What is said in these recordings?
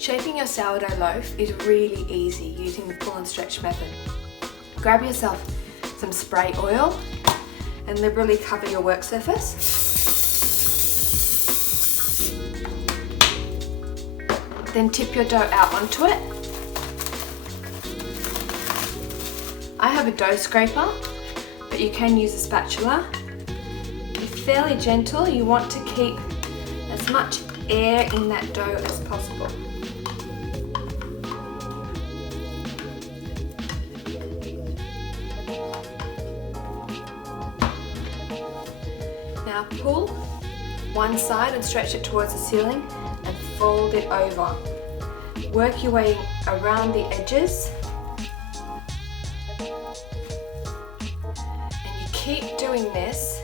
Shaping your sourdough loaf is really easy using the pull and stretch method. Grab yourself some spray oil and liberally cover your work surface. Then tip your dough out onto it. I have a dough scraper, but you can use a spatula. Be fairly gentle. You want to keep as much air in that dough as possible. Now pull one side and stretch it towards the ceiling and fold it over. Work your way around the edges. And you keep doing this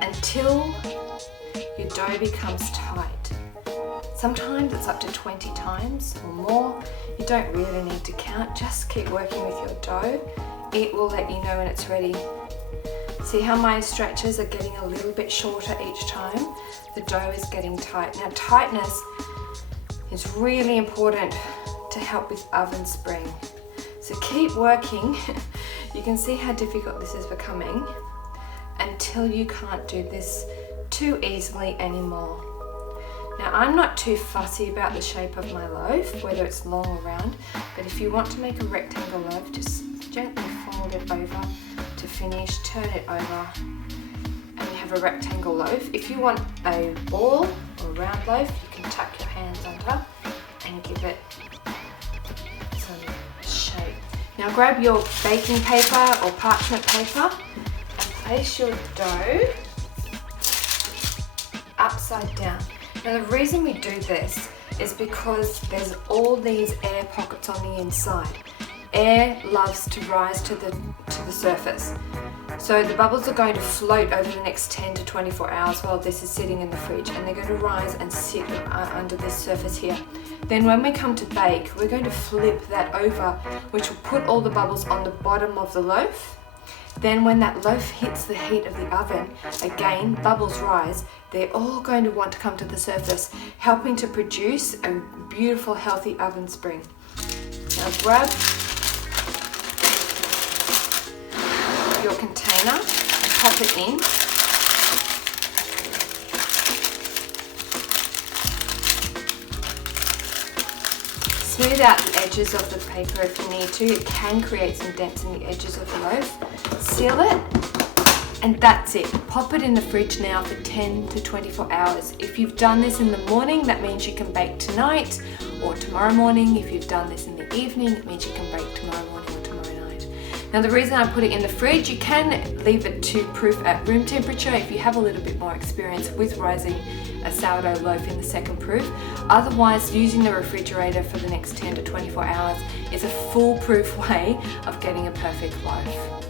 until your dough becomes tight. Sometimes it's up to 20 times or more. You don't really need to count, just keep working with your dough. It will let you know when it's ready. See how my stretches are getting a little bit shorter each time? The dough is getting tight. Now tightness is really important to help with oven spring. So keep working. You can see how difficult this is becoming until you can't do this too easily anymore. Now I'm not too fussy about the shape of my loaf, whether it's long or round, but if you want to make a rectangle loaf, just gently fold it over to finish, turn it over, and you have a rectangle loaf. If you want a ball or round loaf, you can tuck your hands under and give it some shape. Now grab your baking paper or parchment paper and place your dough upside down. Now the reason we do this is because there's all these air pockets on the inside. Air loves to rise to the surface. So the bubbles are going to float over the next 10 to 24 hours while this is sitting in the fridge, and they're going to rise and sit under this surface here. Then when we come to bake, we're going to flip that over, which will put all the bubbles on the bottom of the loaf. Then when that loaf hits the heat of the oven, again, bubbles rise. They're all going to want to come to the surface, helping to produce a beautiful, healthy oven spring. Now grab your container and pop it in. Smooth out the edges of the paper if you need to. It can create some dents in the edges of the loaf. Seal it, and that's it. Pop it in the fridge now for 10 to 24 hours. If you've done this in the morning, that means you can bake tonight or tomorrow morning. If you've done this in the evening, it means you can bake tomorrow morning or tomorrow night. Now the reason I put it in the fridge, you can leave it to proof at room temperature if you have a little bit more experience with rising a sourdough loaf in the second proof. Otherwise, using the refrigerator for the next 10 to 24 hours is a foolproof way of getting a perfect loaf.